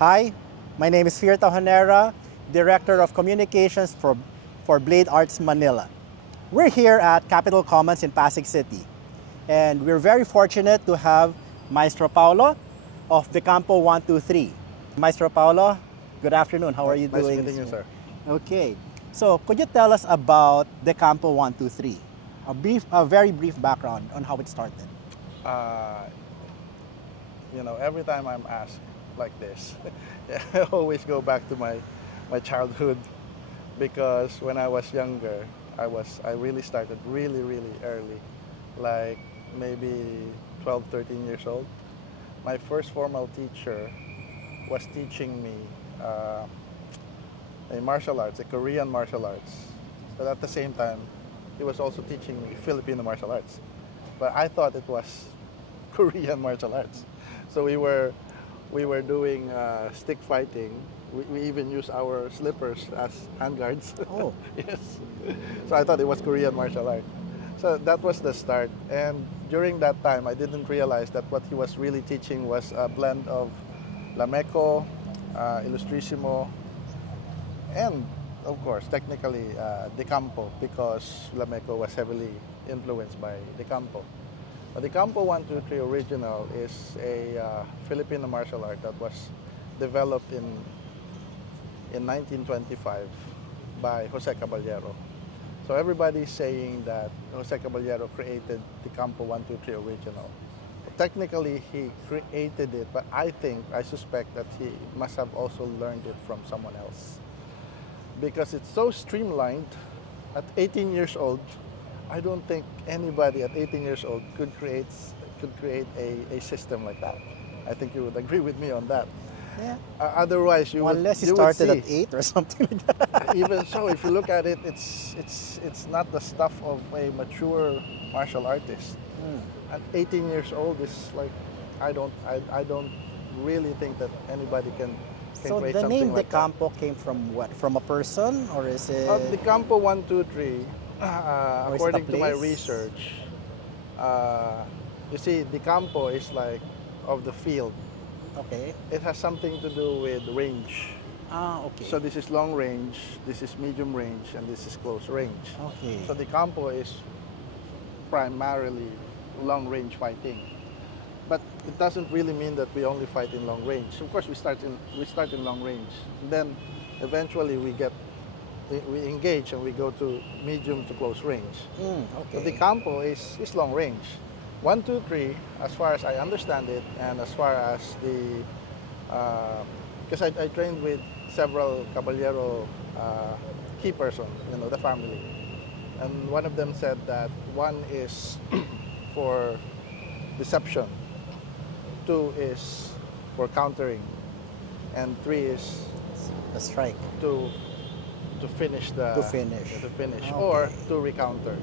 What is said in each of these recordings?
Hi, my name is Fierta Honera, Director of Communications for Blade Arts Manila. We're here at Capitol Commons in Pasig City, and we're very fortunate to have Maestro Paolo of the Campo 123. Maestro Paolo, good afternoon. How are you doing? Nice meeting you, sir. Okay, so could you tell us about the Campo 123? A very brief background on how it started. Uh, every time I'm asked like this, I always go back to my childhood because when I was younger, I really started really early, like maybe 12, 13 years old. My first formal teacher was teaching me a martial arts, a Korean martial arts. But at the same time, he was also teaching me Filipino martial arts. But I thought it was Korean martial arts. So we were doing stick fighting. We even used our slippers as handguards. Oh, Yes. So I thought it was Korean martial art. So that was the start. And during that time, I didn't realize that what he was really teaching was a blend of Lameco, Illustrissimo, and of course, technically, the Campo, because Lameco was heavily influenced by the Campo. The Campo 123 original is a Filipino martial art that was developed in 1925 by Jose Caballero. So everybody's saying that Jose Caballero created the Campo 123 original. Technically, he created it, but I suspect that he must have also learned it from someone else. Because it's so streamlined, at 18 years old, I don't think anybody at 18 years old could create a system like that. I think you would agree with me on that. yeah. Otherwise, Unless you you would started see, at 8 or something like that. even so, if you look at it, it's not the stuff of a mature martial artist. At 18 years old, is like I don't really think that anybody can So create the something name De like that. Campo came from what? From a person, or is it? The Campo 123, Or is it a according to my place? research, uh, you see, the Campo is like of the field. Okay. It has something to do with range. Ah, okay. So this is long range, this is medium range, and this is close range. Okay. So the Campo is primarily long range fighting. But it doesn't really mean that we only fight in long range. Of course, we start in long range. Then eventually we engage and we go to medium to close range. But the Okay. Campo is long range. 1, 2, 3, as far as I understand it, and as far as the, because I trained with several Caballero key person, the family. And one of them said that 1 is for deception, 2 is for countering, and 3 is The strike. to finish To finish. to finish Okay. or to recounter.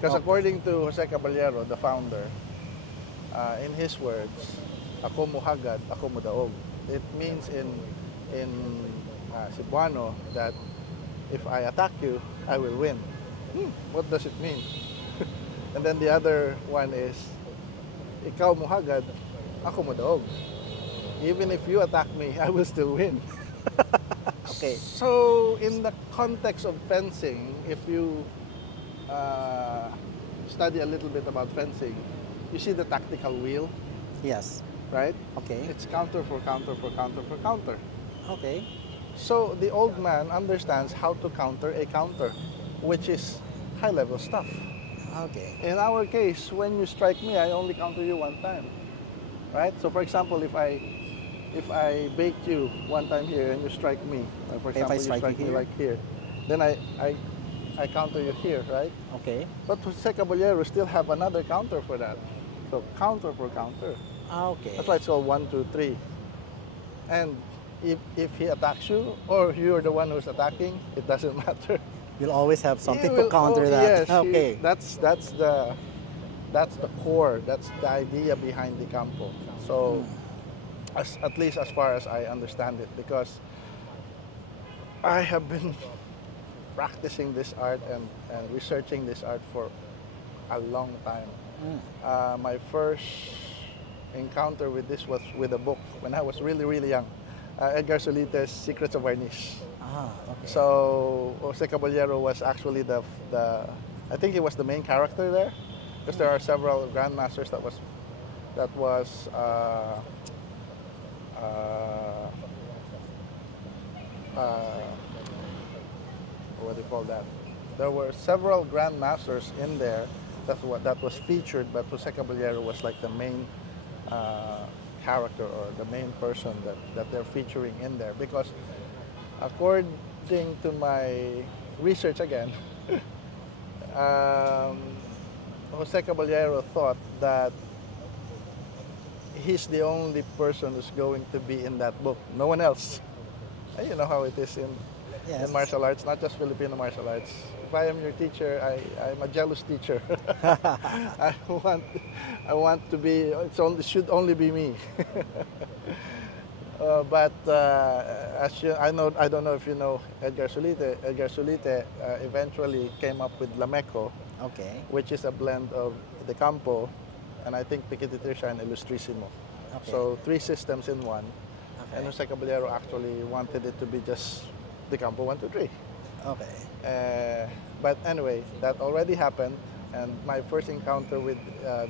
Because Okay. according to Jose Caballero, the founder, in his words, "Ako mo hagad, ako mo daog." It means in Cebuano that if I attack you, I will win. What does it mean? And then the other one is, "Ikaw mo hagad, ako mo daog." Even if you attack me, I will still win. Okay. So, in the context of fencing, if you study a little bit about fencing, you see the tactical wheel, Yes. right? Okay. It's counter for counter for counter for counter. Okay. So, the old man understands how to counter a counter, which is high level stuff. Okay. In our case, when you strike me, I only counter you 1 time, right? So, for example, if I bait you 1 time here and you strike me, for If I example, you strike you strike me here? like here, then I counter you here, right? Okay. But Jose Caballero still have another counter for that. So counter for counter. Okay. That's why it's called 1, 2, 3. And if he attacks you or you're the one who's attacking, it doesn't matter. You'll always have something You to will- counter oh, that. Yes, Okay. that's the core. That's the idea behind the Campo. So at least as far as I understand it, because I have been practicing this art and researching this art for a long time. My first encounter with this was with a book when I was really young. Edgar Solite's Secrets of Varnish. Ah, okay. So Jose Caballero was actually the I think he was the main character there, because there are several grandmasters that was uh, uh, what do you call that? There were several grandmasters in there. That was featured, but Jose Caballero was like the main uh, character, or the main person that they're featuring in there, because according to my research again, um, Jose Caballero thought that he's the only person who's going to be in that book. No one else. And you know how it is in Yes. martial arts, not just Filipino martial arts. If I am your teacher, I'm a jealous teacher. I want, I want to be. It should only be me. But I don't know if you know Edgar Solite. Edgar Solite eventually came up with Lameco, Okay. which is a blend of the Campo, and I think Piquititisha and Illustrissimo. Okay. So 3 systems in one. Okay. And Jose Caballero actually wanted it to be just the Campo 1, 2, 3. Okay. But anyway, that already happened, and my first encounter with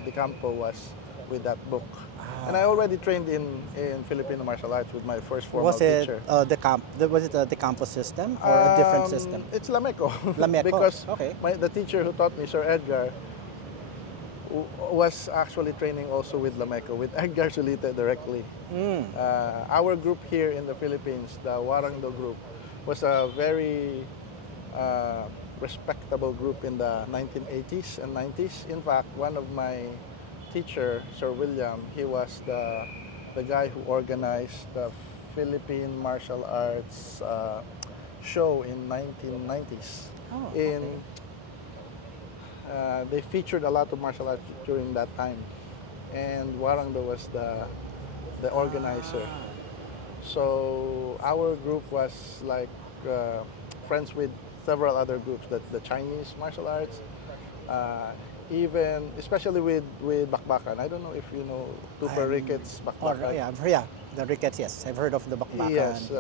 the Campo was with that book. And I already trained in Filipino martial arts with my first formal Was it teacher. was it the campus system or a different system? It's Lameco. Lameco, Because okay. the teacher who taught me, Sir Edgar, was actually training also with Lameco, with Edgar Solite directly. Our group here in the Philippines, the Warangdo group, was a very respectable group in the 1980s and 90s. In fact, one of my teacher, Sir William, he was the guy who organized the Philippine martial arts show in 1990s. Oh, In okay. They featured a lot of martial arts during that time, and Warangdo was the organizer. So our group was like friends with several other groups, the Chinese martial arts, even especially with Bakbakan. I don't know if you know Tupa Ricketts Oh, Bakbakan. yeah, the Ricketts, yes. I've heard of the Bakbakan. Yes,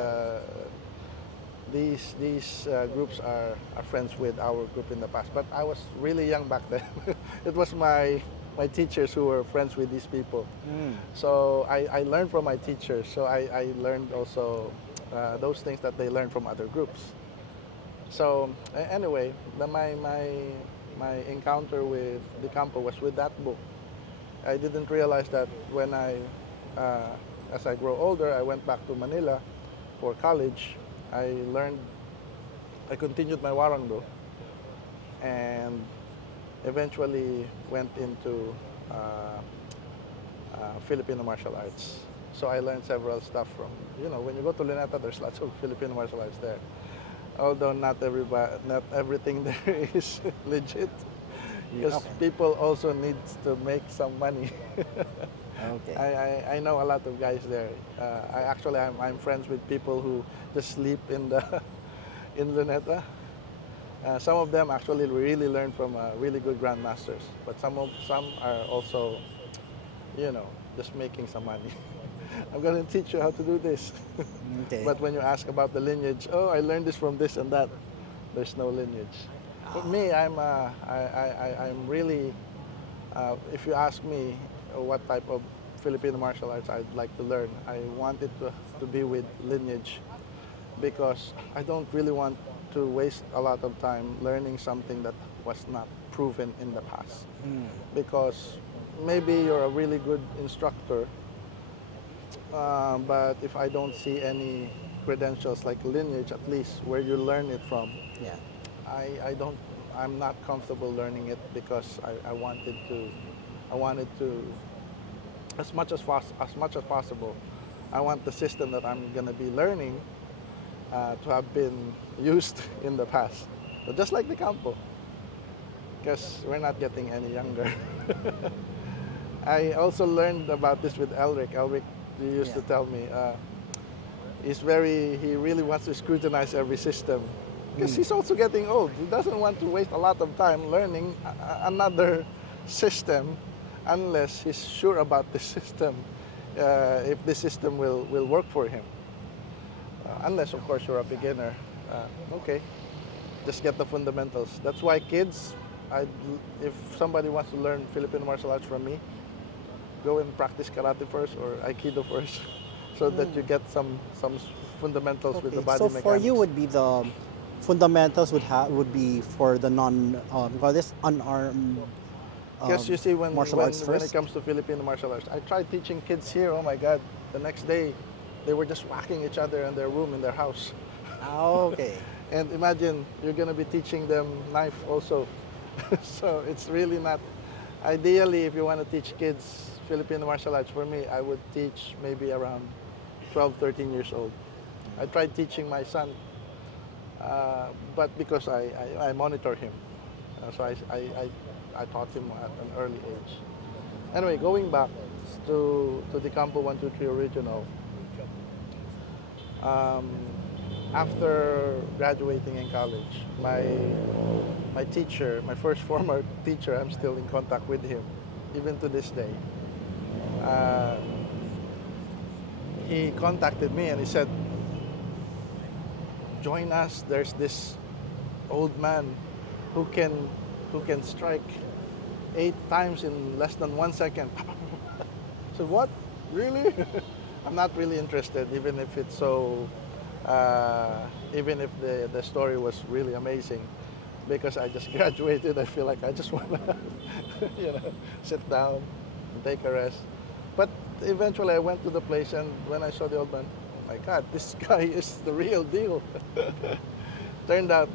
these groups are friends with our group in the past. But I was really young back then. It was my teachers who were friends with these people. So I learned from my teachers. So I learned also those things that they learned from other groups. So anyway, my encounter with the Campo was with that book. I didn't realize that when as I grow older, I went back to Manila for college. I continued my Warangdo, and eventually went into Filipino martial arts. So I learned several stuff from, when you go to Luneta, there's lots of Filipino martial arts there. Although not everything there is legit, because people also need to make some money. Okay. I know a lot of guys there. I'm friends with people who just sleep in Luneta. Some of them actually really learn from really good grandmasters, but some are also, just making some money. I'm going to teach you how to do this. Okay. But when you ask about the lineage, oh, I learned this from this and that, there's no lineage. But me, I'm really, if you ask me what type of Filipino martial arts I'd like to learn, I want it to be with lineage, because I don't really want to waste a lot of time learning something that was not proven in the past. Because maybe you're a really good instructor, but if I don't see any credentials like lineage, at least where you learn it from, Yeah. I'm not comfortable learning it, because I wanted to, as much as possible, I want the system that I'm gonna be learning to have been used in the past. But just like the Campo, because we're not getting any younger. I also learned about this with Elric. Elric used to tell me he really wants to scrutinize every system, because he's also getting old. He doesn't want to waste a lot of time learning another system unless he's sure about the system, if the system will work for him. Unless, of course, you're a beginner. Okay, just get the fundamentals. That's why kids, I, if somebody wants to learn Filipino martial arts from me, go and practice karate first or aikido first, so that you get some fundamentals with the Okay, body so mechanics. for you would be the fundamentals would be for the call this unarmed Because you see, martial arts when it first. comes to Filipino martial arts, I tried teaching kids here. Oh my God! The next day, they were just whacking each other in their room in their house. Okay. And imagine you're gonna be teaching them knife also. So it's really not. Ideally, if you want to teach kids Filipino martial arts, for me, I would teach maybe around 12, 13 years old. I tried teaching my son, but because I monitor him, so I taught him at an early age. Anyway, going back to the Campo 123 original, um, after graduating in college, my teacher, my first former teacher, I'm still in contact with him, even to this day. Uh, he contacted me and he said, "Join us. There's this old man who can who can strike 8 times in less than 1 second." So what? Really? I'm not really interested, even if it's so, even if the story was really amazing, because I just graduated. I feel like I just want to, sit down and take a rest. But eventually, I went to the place, and when I saw the old man, my God, this guy is the real deal. Turned out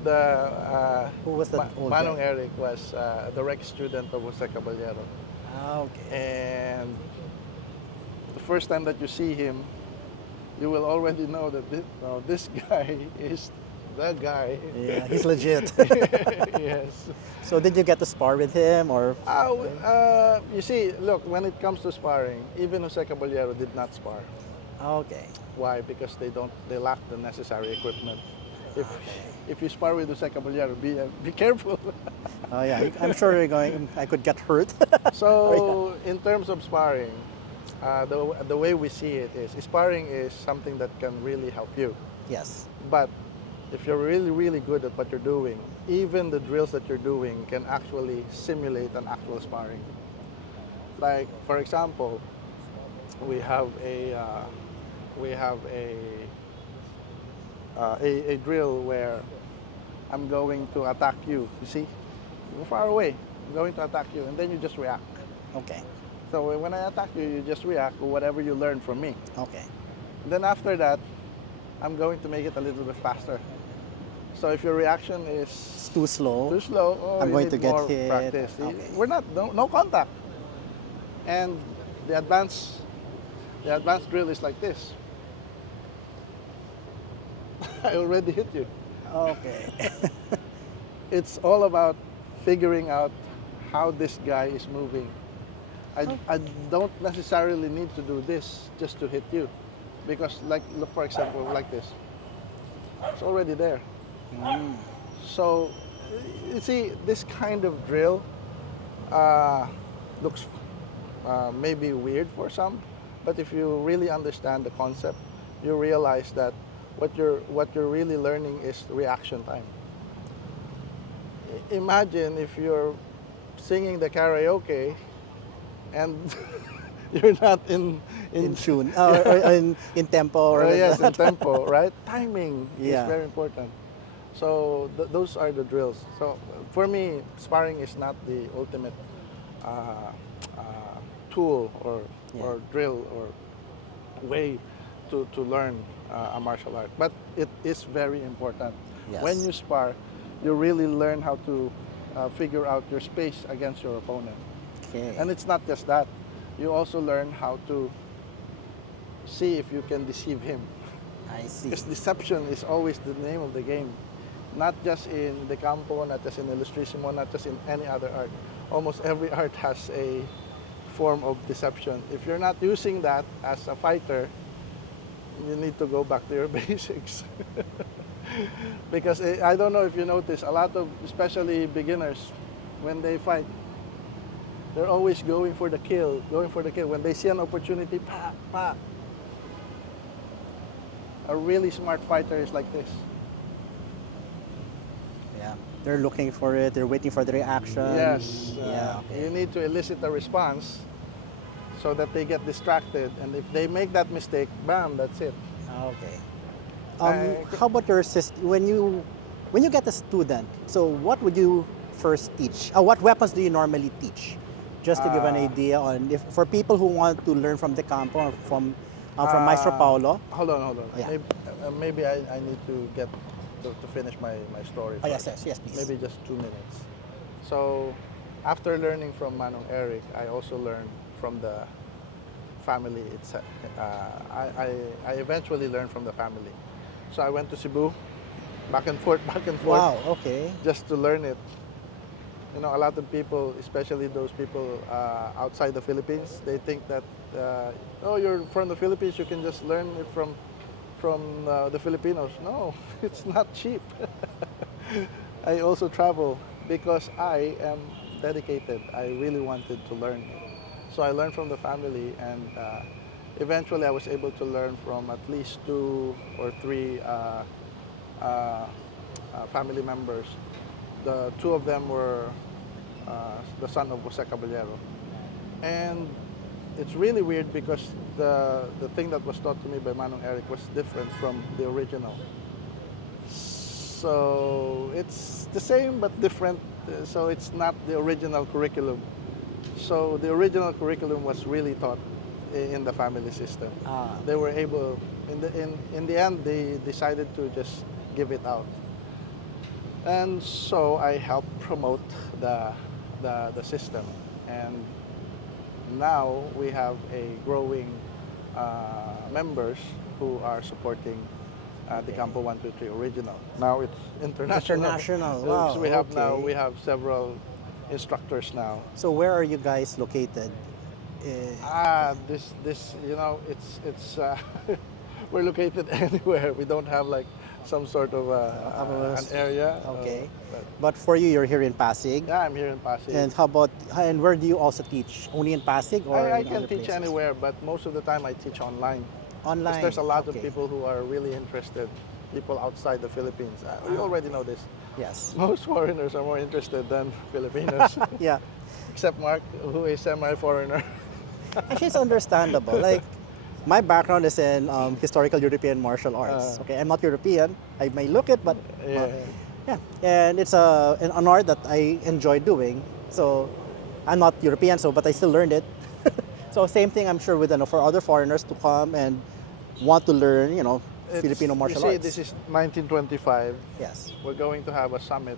Who was that old guy? Manong Eric was a direct student of Jose Caballero. Okay. And the first time that you see him, you will already know that this guy is the guy. Yeah, he's legit. Yes. So did you get to spar with him or? You see, look, when it comes to sparring, even Jose Caballero did not spar. Okay. Why? Because they lack the necessary equipment. If you spar with Jose Caballero, be careful. Oh yeah, I'm sure I could get hurt. So in terms of sparring, the way we see it is sparring is something that can really help you. Yes. But if you're really, really good at what you're doing, even the drills that you're doing can actually simulate an actual sparring. Like, for example, we have a drill where I'm going to attack you. You see, you're far away. I'm going to attack you, and then you just react. Okay. So when I attack you, you just react to whatever you learn from me. Okay. Then after that, I'm going to make it a little bit faster. So if your reaction is It's too slow. I'm you going need to get more hit. practice. Okay. We're not no contact. And the advanced drill is like this. I already hit you. Okay. It's all about figuring out how this guy is moving. I don't necessarily need to do this just to hit you, because look, for example, like this. It's already there. So you see, this kind of drill looks maybe weird for some, but if you really understand the concept, you realize that what you're really learning is reaction time. Imagine if you're singing the karaoke and you're not in tune or in tempo or like yes, in that. tempo, right? Timing Yeah. is very important. So those are the drills. So for me, sparring is not the ultimate tool or drill or way to learn a martial art, but it is very important. Yes. When you spar, you really learn how to figure out your space against your opponent. Okay. And it's not just that. You also learn how to see if you can deceive him. I see. Because deception is always the name of the game. Not just in the Campo, not just in Illustrisimo, not just in any other art. Almost every art has a form of deception. If you're not using that as a fighter, you need to go back to your basics. Because I don't know if you notice, a lot of, especially beginners, when they fight, they're always going for the kill, going for the kill. When they see an opportunity, pa, pa. A really smart fighter is like this. Yeah. They're looking for it. They're waiting for the reaction. Yes. Yeah. You Okay. need to elicit a response so that they get distracted. And if they make that mistake, bam, that's it. Okay. I, How about your system? When you get a student, so what would you first teach? What weapons do you normally teach? Just to give an uh, idea on if for people who want to learn from the Campo or from Maestro Paolo. hold on, hold on. Yeah. Maybe I need to get to finish my story Oh yes, first. yes, yes, please. Maybe just 2 minutes. So, after learning from Manong Eric, I also learned from the family itself. I eventually learned from the family. So I went to Cebu, back and forth, back and forth, Wow. Okay. just to learn it. You know, a lot of people, especially those people outside the Philippines, they think that, oh, you're from the Philippines, you can just learn it from the Filipinos. No, it's not cheap. I also travel because I am dedicated. I really wanted to learn. So I learned from the family, and eventually I was able to learn from at least 2 or 3 family members. The 2 of them were the son of Jose Caballero. And it's really weird because the thing that was taught to me by Manong Eric was different from the original. So it's the same but different. So it's not the original curriculum. So the original curriculum was really taught in the family system. They were able, in the end, they decided to just give it out. And so I helped promote the system. And now we have a growing members who are supporting the Campo 123 original. Now it's international. International. So Wow. we have okay. now we have several instructors now. So where are you guys located? This it's we're located anywhere. We don't have like some sort of an area. Okay. But But for you, you're here in Pasig. yeah, I'm here in Pasig. And how about and where do you also teach? Only in Pasig or I in can other teach places? anywhere, but most of the time I teach online. Online. Because there's a lot of Okay. people who are really interested, people outside the Philippines. You already know this. Yes. Most foreigners are more interested than Filipinos, Yeah. except Mark, who is semi-foreigner. Actually, it's understandable. Like, my background is in historical European martial arts. Okay, I'm not European. I may look it, but Yeah. yeah. And it's an art that I enjoy doing. So, I'm not European, but I still learned it. So, same thing, I'm sure, with for other foreigners to come and want to learn, Filipino martial you see, arts. this is 1925. Yes. We're going to have a summit,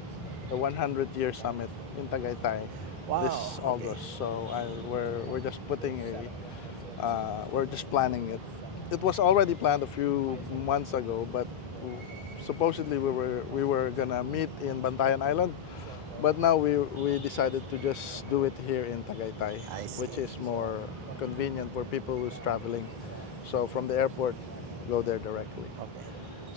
the 100-year summit in Tagaytay Wow, this okay. August. So we're just we're just planning it. It was already planned a few months ago, but supposedly we were gonna meet in Bantayan Island, but now we decided to just do it here in Tagaytay, I see. which is more convenient for people who's traveling. So from the airport, go there directly. Okay.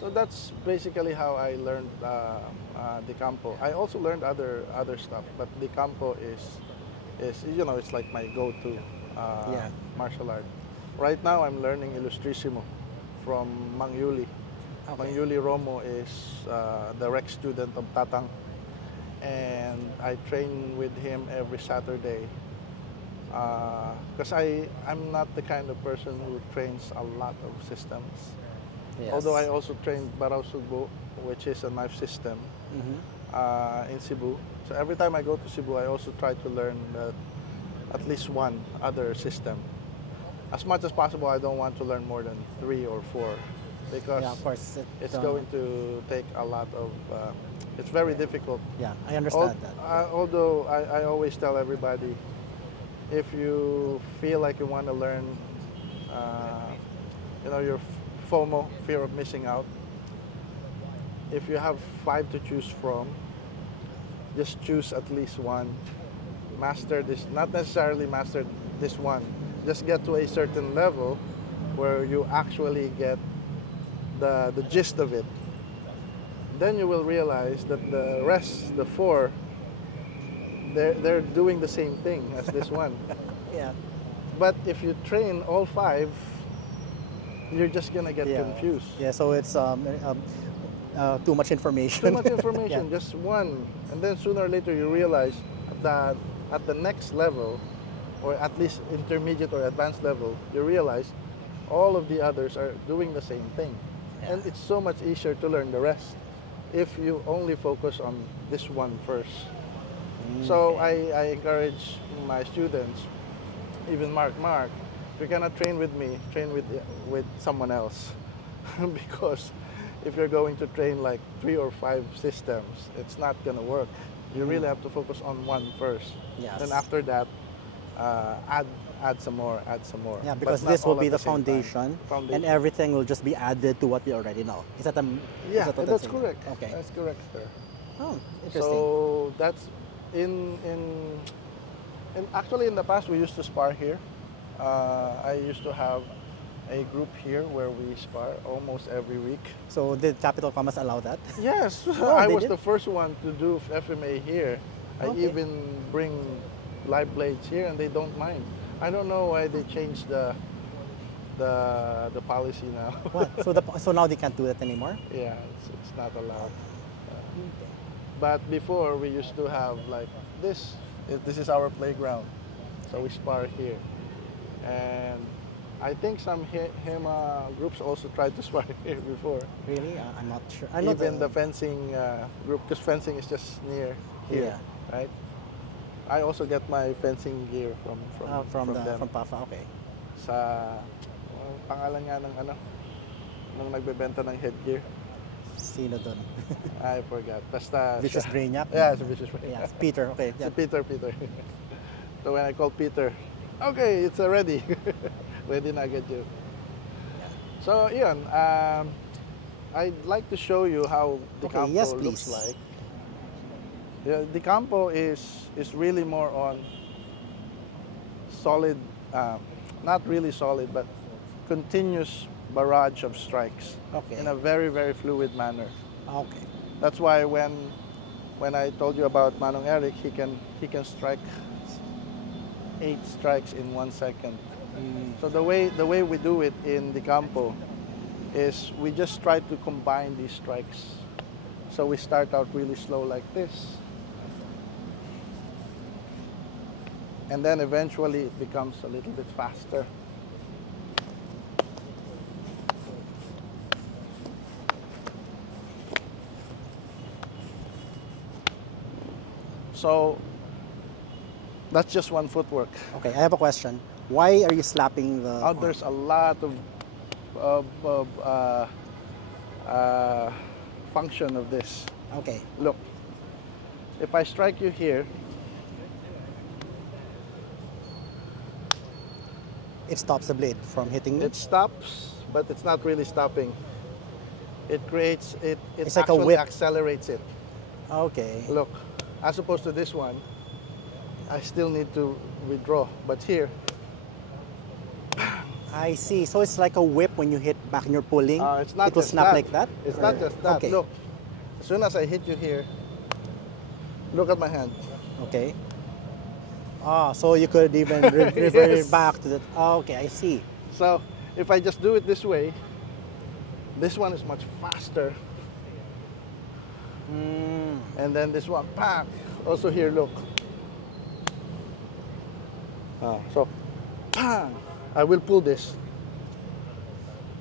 So that's basically how I learned the Campo. I also learned other stuff, but the Campo is it's like my go-to Yeah. martial art. Right now I'm learning Illustrissimo from Mang Yuli. Okay. Mang Yuli Romo is the rec student of Tatang, and I train with him every Saturday. Because I'm not the kind of person who trains a lot of systems. Yes. Although I also trained Barao Sugbo, which is a knife system in Cebu. So every time I go to Cebu, I also try to learn at least one other system. As much as possible, I don't want to learn more than 3 or 4 because Yeah, of course. it's going to take a lot of. It's very difficult. Yeah, I understand that. Although I always tell everybody, if you feel like you want to learn, your FOMO, fear of missing out, if you have 5 to choose from, just choose at least one. Master this, not necessarily master this one. Just get to a certain level where you actually get the gist of it. Then you will realize that the rest, the 4, they're doing the same thing as this one. Yeah. But if you train all 5, you're just gonna get Yeah. confused. Yeah, so it's too much information. Too much information, Yeah. just one, and then sooner or later you realize that at the next level, or at least intermediate or advanced level, you realize all of the others are doing the same thing, and Yeah. it's so much easier to learn the rest if you only focus on this one first. So Okay. I encourage my students, even Mark, if you're gonna train with me, train with someone else, because if you're going to train like 3 or 5 systems, it's not gonna work. You really have to focus on one first. Yes. Then after that, add some more, add some more. Yeah, But because not this will all be at the the same time. foundation, and Foundation. everything will just be added to what we already know. Is that Yeah, what that's saying? correct. Okay. That's correct, sir. Oh, interesting. So that's in in actually in the past we used to spar here. I used to have a group here where we spar almost every week. So did Capital Commerce allow that? Yes, Oh, I they was did? the first one to do FMA here. I Okay. even bring live blades here, and they don't mind. I don't know why they changed the policy now. What? So now they can't do that anymore? Yeah, it's not allowed. Okay. But before we used to have like this. This is our playground, so we spar here, and I think some HEMA groups also tried to spar here before. Really? I'm not sure. I know Even the fencing group, because fencing is just near here, Yeah. right? I also get my fencing gear from them. from PAFA. Okay. Sa pangalan nga ng nung nagbebenta ng headgear. Sino dun? I forgot. Basta Vicious siya. Brainiac? Yeah, it's a Vicious Brainiac. Yeah, Peter. Okay. Si Yeah. Peter. So when I call Peter, okay, it's ready. Ready na agad yun. So yun, I'd like to show you how the Okay, Campo yes, looks please. like. Yeah, the Campo is really more on solid, not really solid, but continuous barrage of strikes Okay. in a very, very fluid manner. Okay. That's why when I told you about Manong Eric, he can strike 8 strikes in 1 second. So the way we do it in the Campo is we just try to combine these strikes. So we start out really slow like this, and then eventually it becomes a little bit faster. So that's just one footwork. Okay. I have a question. Why are you slapping the? Oh, there's a lot of function of this. Okay. Look, if I strike you here, It stops the blade from hitting me. it stops, but it's not really stopping. It creates it. It It's like a actually whip. accelerates it. Okay. Look, as opposed to this one, I still need to withdraw. But here, I see. So it's like a whip when you hit back and you're pulling. it's not It will just snap that. like that. It's Or- not just that. Okay. Look, as soon as I hit you here, look at my hand. Okay. Ah, so you could even revert Yes. it back to the. Oh, okay, I see. So if I just do it this way, this one is much faster. And then this one, bang. Also here, look. So, bang. I will pull this.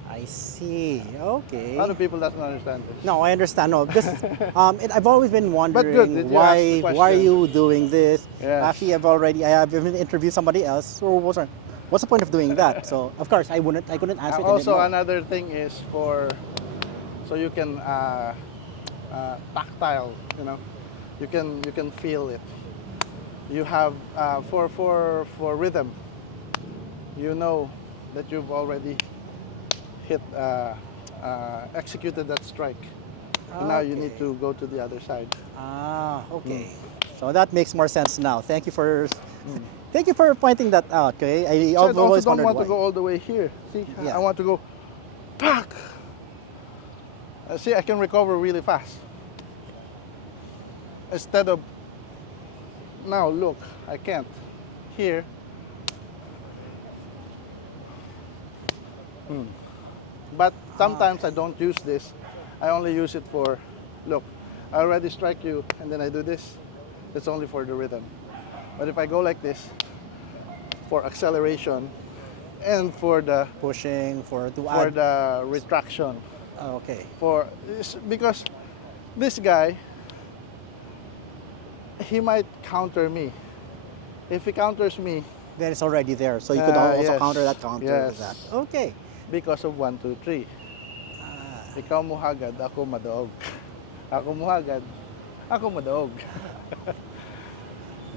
I see. Okay. A lot of people doesn't understand this. No, I understand. No, because I've always been wondering good that you asked the why are question. you doing this? Yes. Actually, I have even interviewed somebody else. So what's the point of doing that? So of course I couldn't answer it Also, anymore. another thing is so you can tactile. You can feel it. You have for rhythm. You know that you've already executed that strike. And now you need Okay. to go to the other side. Okay. So that makes more sense now. Thank you for pointing that out. Okay, I So I always also don't wondered want why. to go all the way here. See, Yeah. I want to go back. See, I can recover really fast. Instead of now, look, I can't. Here, But sometimes I don't use this. I only use it for, look, I already strike you and then I do this. It's only for the rhythm. But if I go like this, for acceleration and for the Pushing for the retraction. Okay. Because this guy, he might counter me. If he counters me, Then it's already there, so you could also yes, counter that with yes. that. Okay. because of 1, 2, 3. Ikaw muhagad, ako madaog. Ako muhagad, ako madaog.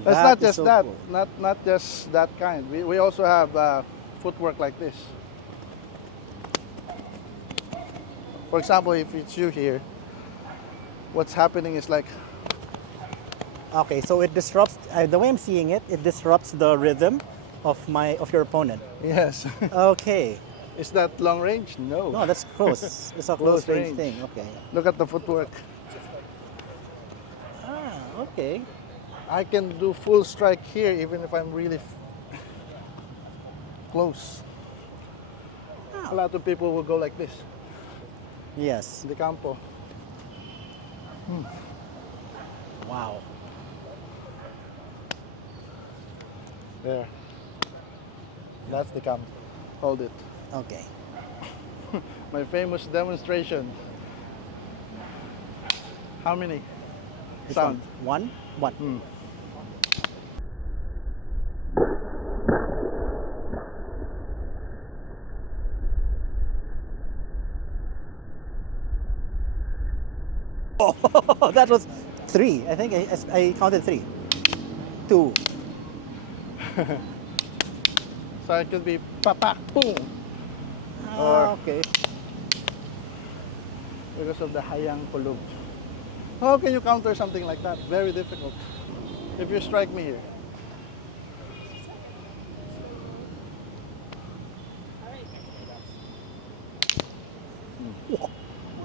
That's That not is just so that, cool. not just that kind. We also have footwork like this. For example, if it's you here, what's happening is like, Okay, so it disrupts. The way I'm seeing it, it disrupts the rhythm of your opponent. yes. Okay. Is that long range? No. No, that's close. It's a Close close range range. thing. Okay. Look at the footwork. Okay. I can do full strike here even if I'm really close. A lot of people will go like this. Yes. The Campo. Wow. There. That's the Campo. Hold it. Okay. My famous demonstration. How many? Which Sound. one? One. Oh, that was 3. I think I counted 3. 2. So it could be papak, boom. Or- Okay. Because of the hayang kulog. How can you counter something like that? Very difficult. If you strike me here. We're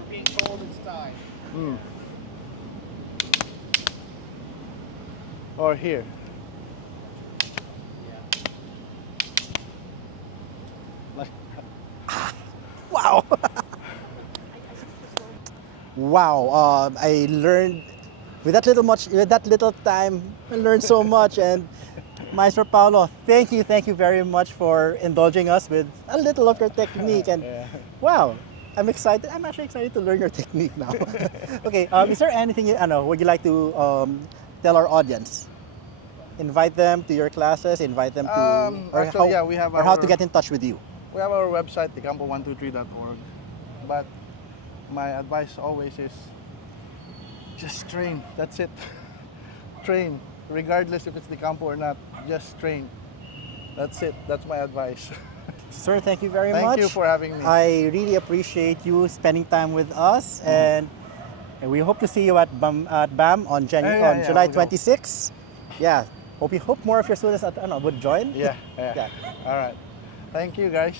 being told it's time. Or here. Like, Wow. Wow. I learned with that little time. I learned so much. And Maestro Paolo, thank you very much for indulging us with a little of your technique. And yeah. wow, I'm excited. I'm actually excited to learn your technique now. Okay. Is there anything would you like to tell our audience? Invite them to your classes. Invite them to Actually, yeah, we have or how our- to get in touch with you. We have our website, thecampo123.org. But my advice always is just train. That's it. Train. Regardless if it's the Campo or not, just train. That's it. That's my advice. Sir, thank you very much. Thank you for having me. I really appreciate you spending time with us, and we hope to see you at BAM on Yeah, July we'll go. 26th. Yeah, hope more of your students would join. Yeah. Yeah. All right. Thank you, guys.